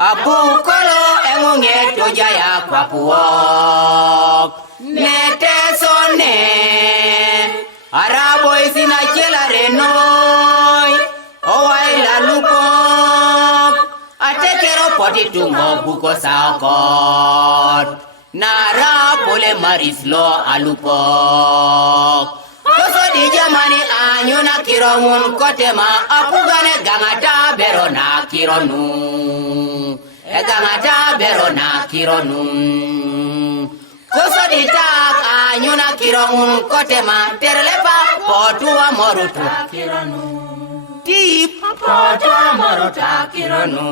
Abu kolo engunge tojaya kwa puok. Nete sone. Arabo isina chela renoi. Owai la lupok. Atekero poti tungo buko saokot. Nara pole marislo alupok. Koso di jamani anyuna kirongun kotema apugane gangata berona kironu. Gangata berona kironu. Koso di tak anyuna kirongun kotema terlepa potua morutu kironu. Tip potua morutu kironu.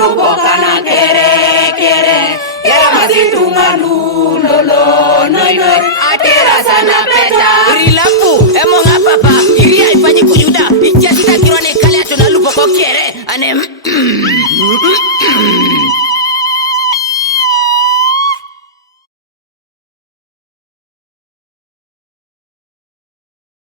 Lupoka na kere kere yala mazitunga lulolo noi noi atera sana peta Rilaku emong